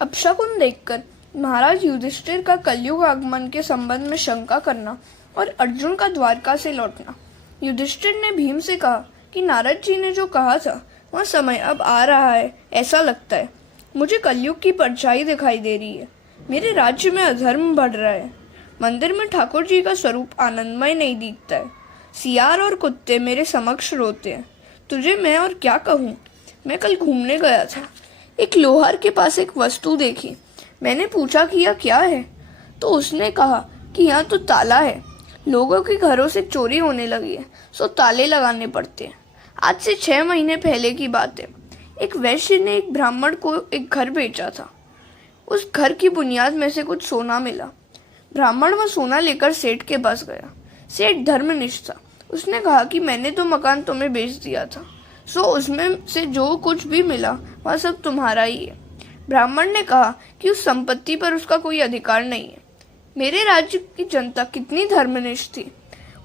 अपशकुन देखकर महाराज युधिष्ठिर का कलयुग आगमन के संबंध में शंका करना और अर्जुन का द्वारका से लौटना। युधिष्ठिर ने भीम से कहा कि नारद जी ने जो कहा था वह समय अब आ रहा है, ऐसा लगता है। मुझे कलयुग की परछाई दिखाई दे रही है। मेरे राज्य में अधर्म बढ़ रहा है। मंदिर में ठाकुर जी का स्वरूप आनंदमय नहीं दिखता है। सियार और कुत्ते मेरे समक्ष रोते हैं। तुझे मैं और क्या कहूँ। मैं कल घूमने गया था, एक लोहार के पास एक वस्तु देखी। मैंने पूछा कि यह क्या है, तो उसने कहा कि यहाँ तो ताला है। लोगों के घरों से चोरी होने लगी है, सो ताले लगाने पड़ते हैं। आज से 6 महीने पहले की बात है। एक वैश्य ने एक ब्राह्मण को एक घर बेचा था। उस घर की बुनियाद में से कुछ सोना मिला। ब्राह्मण वह सोना लेकर सेठ के पास गया। सेठ धर्मनिष्ठ था। उसने कहा कि मैंने तो मकान तुम्हें बेच दिया था, सो उसमें से जो कुछ भी मिला वह सब तुम्हारा ही है। ब्राह्मण ने कहा कि उस संपत्ति पर उसका कोई अधिकार नहीं है। मेरे राज्य की जनता कितनी धर्मनिष्ठ थी।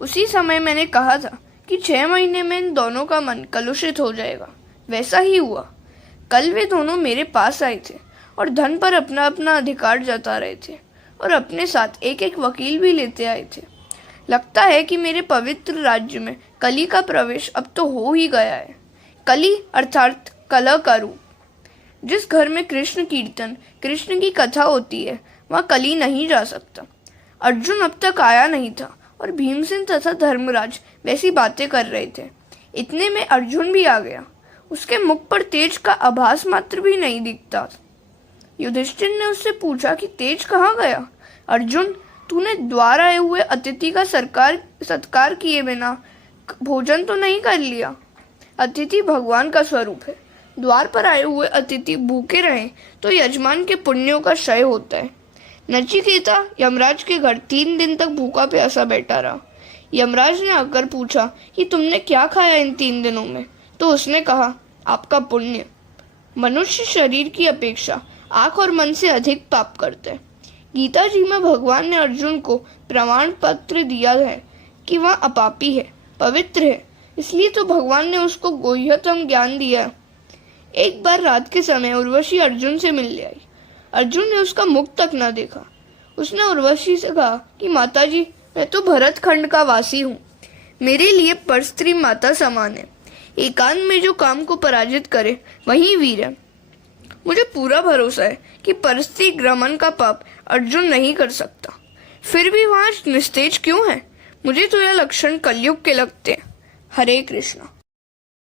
उसी समय मैंने कहा था कि 6 महीने में इन दोनों का मन कलुषित हो जाएगा। वैसा ही हुआ। कल वे दोनों मेरे पास आए थे और धन पर अपना अपना अधिकार जता रहे थे और अपने साथ एक एक वकील भी लेते आए थे। लगता है कि मेरे पवित्र राज्य में कली का प्रवेश अब तो हो ही गया है। कली अर्थात कलह का रूप। जिस घर में कृष्ण कीर्तन, कृष्ण की कथा होती है, वहाँ कली नहीं जा सकता। अर्जुन अब तक आया नहीं था और भीमसेन तथा धर्मराज वैसी बातें कर रहे थे। इतने में अर्जुन भी आ गया। उसके मुख पर तेज का आभास मात्र भी नहीं दिखता। युधिष्ठिर ने उससे पूछा कि तेज कहाँ गया। अर्जुन, तूने द्वार आए हुए अतिथि का सत्कार किए बिना भोजन तो नहीं कर लिया। अतिथि भगवान का स्वरूप है। द्वार पर आए हुए अतिथि भूखे रहें तो यजमान के पुण्यों का क्षय होता है। नचिकेता यमराज के घर 3 दिन तक भूखा प्यासा बैठा रहा। यमराज ने आकर पूछा कि तुमने क्या खाया इन 3 दिनों में, तो उसने कहा, आपका पुण्य। मनुष्य शरीर की अपेक्षा आंख और मन से अधिक पाप करते हैं। गीता जी में भगवान ने अर्जुन को प्रमाण पत्र दिया है कि वह अपापी है, पवित्र है। इसलिए तो भगवान ने उसको गुह्यतम ज्ञान दिया। एक बार रात के समय उर्वशी अर्जुन से मिलने आई। अर्जुन ने उसका मुख तक न देखा। उसने उर्वशी से कहा कि माताजी, मैं तो भरत खंड का वासी हूँ। मेरे लिए परस्त्री माता समान है। एकांत में जो काम को पराजित करे वही वीर है। मुझे पूरा भरोसा है कि परस्त्री ग्रमण का पाप अर्जुन नहीं कर सकता। फिर भी वहाँ निस्तेज क्यों है? मुझे तो यह लक्षण कलयुग के लगते हैं। हरे कृष्णा।